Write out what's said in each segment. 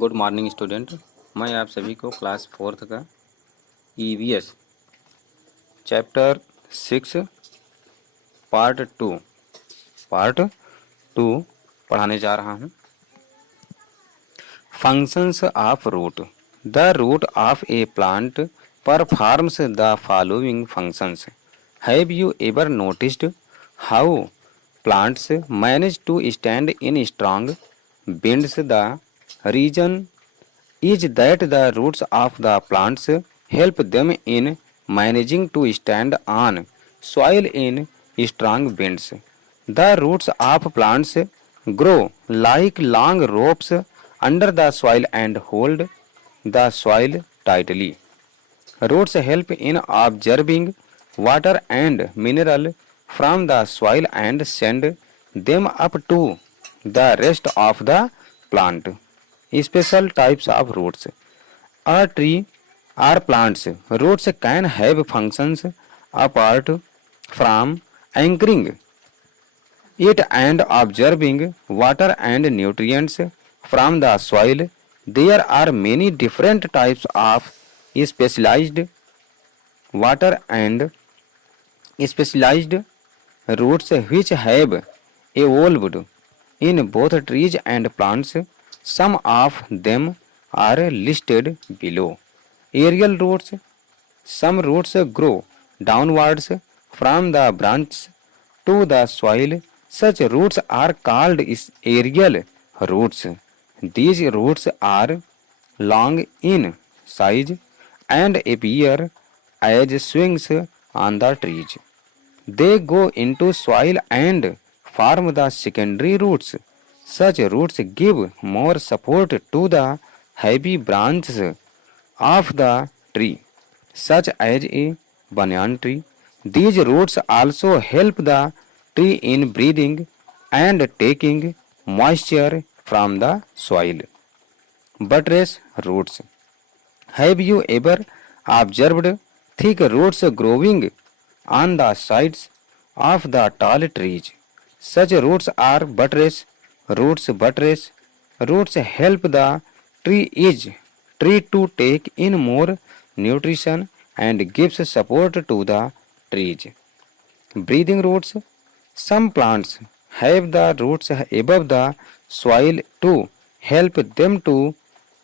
Good morning student. मैं आप सभी को क्लास 4th का EVS चैप्टर 6 पार्ट 2 पढ़ाने जा रहा हूँ। Functions of root. The root of a plant performs the following functions. Have you ever noticed how plants manage to stand in strong winds? The reason is that the roots of the plants help them in managing to stand on soil in strong winds. The roots of plants grow like long ropes under the soil and hold the soil tightly. Roots help in absorbing water and mineral from the soil and send them up to the rest of the plant. Special types of roots. A tree or plant's roots can have functions apart from anchoring it and absorbing water and nutrients from the soil. There are many different types of specialized water and specialized roots which have evolved in both trees and plants. Some of them are listed below. Aerial roots. Some roots grow downwards from the branches to the soil. Such roots are called aerial roots. These roots are long in size and appear as swings on the trees. They go into soil and form the secondary roots. Such roots give more support to the heavy branches of the tree, such as a banyan tree. These roots also help the tree in breathing and taking moisture from the soil. Buttress roots. Have you ever observed thick roots growing on the sides of the tall trees? Such roots are buttress roots. Buttress roots help the tree to take in more nutrition and gives support to the trees. Breathing roots. Some plants have the roots above the soil to help them to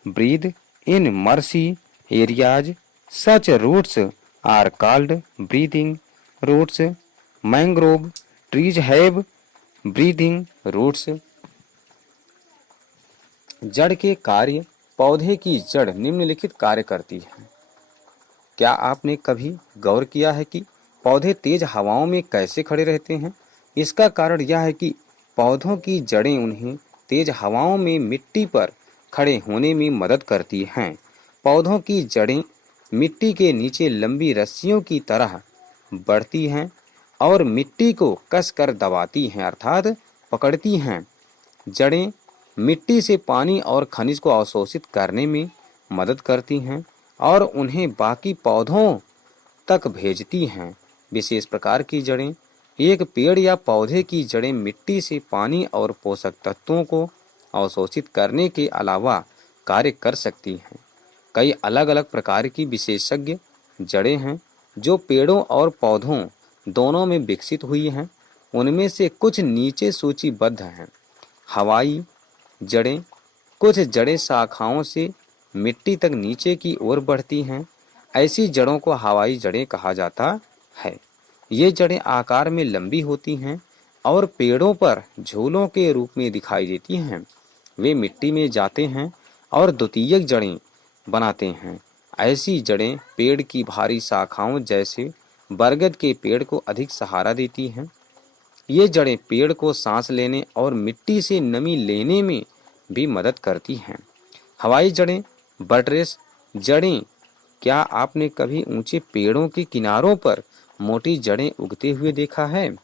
breathe in marshy areas. Such roots are called breathing roots. Mangrove trees have breathing roots. जड़ के कार्य। पौधे की जड़ निम्नलिखित कार्य करती है। क्या आपने कभी गौर किया है कि पौधे तेज हवाओं में कैसे खड़े रहते हैं? इसका कारण यह है कि पौधों की जड़ें उन्हें तेज हवाओं में मिट्टी पर खड़े होने में मदद करती हैं। पौधों की जड़ें मिट्टी के नीचे लंबी रस्सियों की तरह बढ़ती हैं और मिट्टी को कसकर दबाती हैं अर्थात पकड़ती हैं। जड़ें मिट्टी से पानी और खनिज को अवशोषित करने में मदद करती हैं और उन्हें बाकी पौधों तक भेजती हैं। विशेष प्रकार की जड़ें। एक पेड़ या पौधे की जड़ें मिट्टी से पानी और पोषक तत्वों को अवशोषित करने के अलावा कार्य कर सकती हैं। कई अलग अलग प्रकार की विशेषज्ञ जड़ें हैं जो पेड़ों और पौधों दोनों में विकसित हुई हैं। उनमें से कुछ नीचे सूचीबद्ध हैं। हवाई जड़ें। कुछ जड़ें शाखाओं से मिट्टी तक नीचे की ओर बढ़ती हैं। ऐसी जड़ों को हवाई जड़ें कहा जाता है। ये जड़ें आकार में लंबी होती हैं और पेड़ों पर झूलों के रूप में दिखाई देती हैं। वे मिट्टी में जाते हैं और द्वितीयक जड़ें बनाते हैं। ऐसी जड़ें पेड़ की भारी शाखाओं जैसे बरगद के पेड़ को अधिक सहारा देती हैं। ये जड़ें पेड़ को सांस लेने और मिट्टी से नमी लेने में भी मदद करती हैं। हवाई जड़ें। बटरेस जड़ें। क्या आपने कभी ऊंचे पेड़ों के किनारों पर मोटी जड़ें उगते हुए देखा है?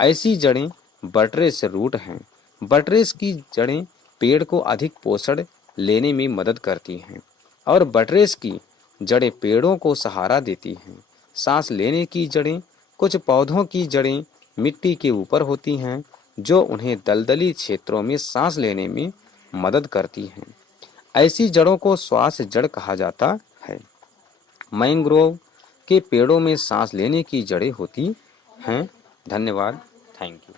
ऐसी जड़ें बटरेस रूट हैं। बटरेस की जड़ें पेड़ को अधिक पोषण लेने में मदद करती हैं और बटरेस की जड़ें पेड़ों को सहारा देती हैं। सांस लेने की जड़ें। कुछ पौधों की जड़ें मिट्टी के ऊपर होती हैं जो उन्हें दलदली क्षेत्रों में सांस लेने में मदद करती हैं। ऐसी जड़ों को श्वास जड़ कहा जाता है। मैंग्रोव के पेड़ों में सांस लेने की जड़ें होती हैं। धन्यवाद। Thank you.